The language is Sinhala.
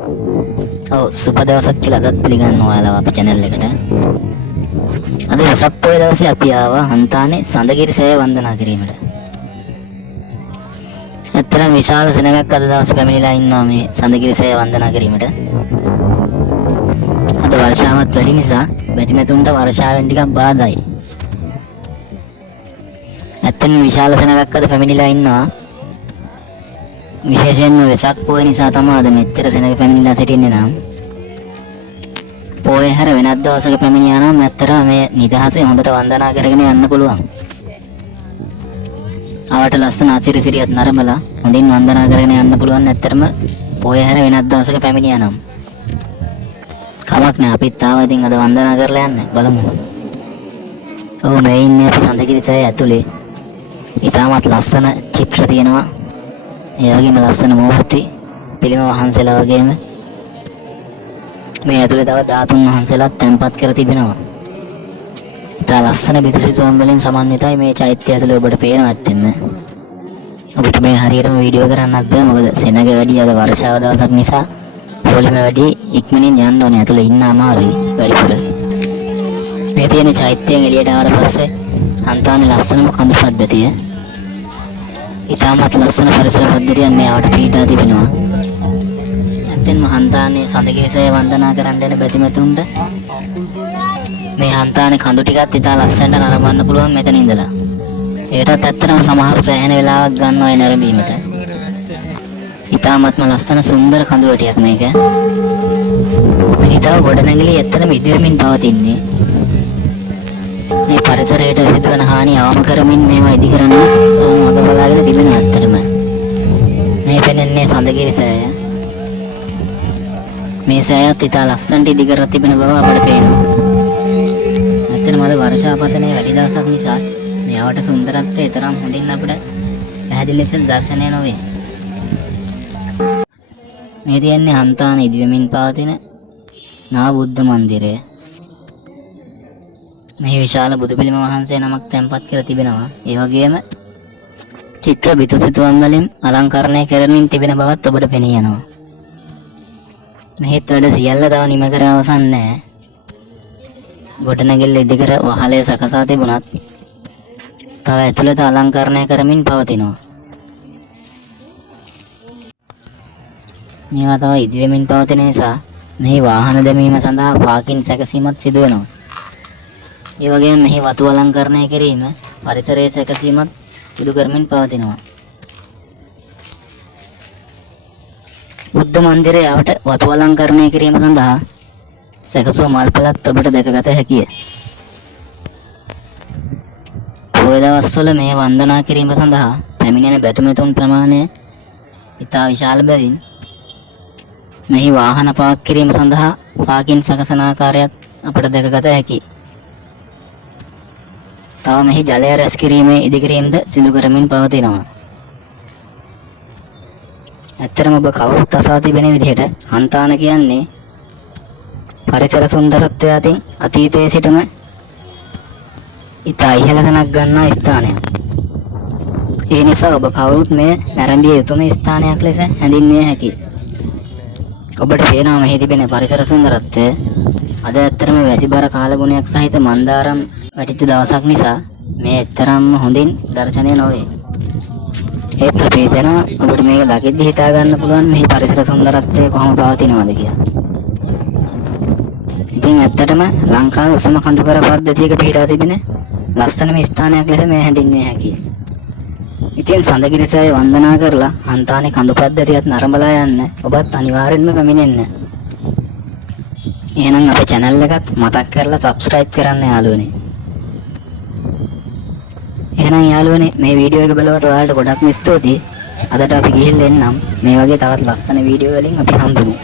ඔව් සුබ දවසක් කියලා අදත් පිළිගන්නවා ඔයාලව අපේ channel එකට. අද වෙසක් පොය දවසේ අපි ආවා හන්තානේ සඳගිරි සෑය වන්දනා කිරීමට. ඇත්තටම විශාල සෙනඟක් අද දවසේ පැමිණිලා ඉන්නවා මේ සඳගිරි සෑය වන්දනා කිරීමට. අද වර්ෂාවත් වැඩි නිසා බැතිමතුන්ට වර්ෂාවෙන් ටිකක් බාධායි. ඇත්තටම විශාල සෙනඟක් අද පැමිණිලා ඉන්නවා. විශේෂයෙන්ම වෙසක් පොය නිසා තමයි අද මෙච්චර සෙනඟ පැමිණිලා සිටින්නේ නම්. පොය හැර වෙනත් දවසක පැමිණියා නම් ඇත්තටම මේ නිදහසේ හොඳට වන්දනා කරගෙන යන්න පුළුවන්. ආවට ලස්සන අසිරිසිරියත් නරඹලා හොඳින් වන්දනා කරගෙන යන්න පුළුවන් ඇත්තටම පොය හැර වෙනත් දවසක පැමිණියා නම්. කමක් නෑ අපිත් ආවා ඉතින් අද වන්දනා කරලා යන්න බලමු. ඔව් මේ ඉන්නේ අපි සඳගිරි සෑය ඇතුලේ. ඉතාමත් ලස්සන චිත්‍ර තියෙනවා. ඒ වගේම ලස්සන මූර්ති පිළිම වහන්සේලා වගේම මේ ඇතුලේ තව ධාතුන් වහන්සේලාත් තැන්පත් කර තිබෙනවා. ඉතා ලස්සන බිතුසිතුවම් වලින් සමන්විතයි මේ චෛත්‍ය ඇතුලේ ඔබට පේනවා ඇත්තෙන්ම. ඔබට මේ හරියටම වීඩියෝ කරන්නත් බෑ මොකද සෙනඟ වැඩි අද වර්ෂාව දවසක් නිසා පොලිම වැඩි ඉක්මනින් යන්න ඕනේ ඇතුලේ ඉන්න අමාරුයි වැඩිපුර. මේ තියෙන චෛත්‍යයෙන් එළියට ආවට පස්සේ හන්තානේ ලස්සනම කඳු පද්ධතිය. ඉතාමත් ලස්සන පරිසර පද්ධතියක් මේ ආවට පිටා තිබෙනවා. ඇත්තෙන්ම හන්තානේ සඳගිරි සෑය වන්දනා කරන්න එන බැතිමතුන්ට මේ හන්තානේ කඳු ටිකත් ඉතා ලස්සනට නරඹන්න පුළුවන් මෙතන ඉඳලා. ඒකටත් ඇත්තටම සමහරු සෑහෙන වෙලාවක් ගන්නවා ඒ නරඹීමට. ඉතාමත්ම ලස්සන සුන්දර කඳු වැටියක් මේක. මේ තව ගොඩනැගිලි ඇත්තටම ඉදිරිමින් පවතින්නේ. මේ පරිසරයට සිදුවන හානි අවම කරමින් මේවා ඉදි කරන්න තවම වග බලාගෙන තිබෙනවා ඇත්තටම. මේ පෙනෙන්නේ සඳගිරි සෑය. මේ සෑයත් ඉතා ලස්සනට ඉදි කර තිබෙන බව අපට පේනවා. ඇත්තටම අද වර්ෂාපතනයේ වැඩි දවසක් නිසා මේවට සුන්දරත්වය තරම් හොඳින් අපිට පැහැදිලි ලෙස දැర్శණය නොවේ. මේ තියන්නේ හන්තාන ඉදිවෙමින් පවතින නා බුද්ධ මන්දිරය. මේ විශාල බුදු පිළිම වහන්සේ නමක් තැන්පත් කර තිබෙනවා. ඒ වගේම චිත්‍ර බිතුසිතුවම් වලින් අලංකරණය කරමින් තිබෙන බවත් ඔබට පෙනී යනවා. මෙහෙත් වැඩ සියල්ල තව නිම කර අවසන් නැහැ. ගොඩනැගිල්ල ඉදිකර වහලේ සකසා තිබුණත් තව ඇතුළත අලංකරණය කරමින් පවතිනවා. මේවා තව ඉදිවෙමින් පවතින නිසා මෙහි වාහන දැමීම සඳහා පාකින් සැකසීමත් සිදු වෙනවා. ඒ වගේම මෙහි වතු අලංකරණය කිරීම පරිසරයේ සැකසීමත් සිදු කරමින් පවතිනවා. බුද්ධ මන්දිරයට වතු අලංකරණය කිරීම සඳහා සැකසූ මල්පලත් ඔබට දැකගත හැකිය. පොය දවස්වල මේ වන්දනා කිරීම සඳහා පැමිණෙන බැතිමතුන් ප්‍රමාණය ඉතා විශාල බැවින් මෙහි වාහන පාක් කිරීම සඳහා පාකින් සකසන ආකාරයත් අපට දැකගත හැකියි. තව මෙහි ජලය රැස් කිරීමේ ඉදිකිරීමද සිදු කරමින් පවතිනවා. ඇත්තටම ඔබ කවුරුත් අසා තිබෙන විදිහට හන්තාන කියන්නේ පරිසර සුන්දරත්වය අතින් අතීතයේ සිටම ඉතා ඉහළ තැනක් ගන්නා ස්ථානයක්. ඒ නිසා ඔබ කවුරුත් මේ නැරඹිය යුතුම ස්ථානයක් ලෙස හැඳින්විය හැකියි. ඔබට පේනවා මෙහි තිබෙන පරිසර සුන්දරත්වය. අද ඇත්තටම වැසිබර කාලගුණයක් සහිත මන්දාරම් වැටිච්ච දවසක් නිසා මේ එතරම්ම හොඳින් දැర్శණය නොවේ. ඒත් අපි හිතනවා ඔබට මේක දකිද්දි හිතා ගන්න පුළුවන් මෙහි පරිසර සුන්දරත්වය කොහොම පවතිනවද කියලා. ඉතින් ඇත්තටම ලංකාවේ උසම කඳුකර පද්ධතියක පිහිටා තිබෙන ලස්සනම ස්ථානයක් ලෙස මේ හැඳින්විය හැකියි. ඉතින් සඳගිරි සෑය වන්දනා කරලා හන්තානේ කඳු පද්ධතියත් නරඹලා යන්න ඔබත් අනිවාර්යෙන්ම පැමිණෙන්න. එහෙනම් අපේ channel එකත් මතක් කරලා subscribe කරන්න යාළුවනේ. එහෙනම් යාළුවනේ මේ වීඩියෝ එක බලවට ඔයාලට ගොඩක්ම ස්තුතියි. අදට අපි ගිහින් එන්නම්. මේ වගේ තවත් ලස්සන වීඩියෝ වලින් අපි හම්බෙමු.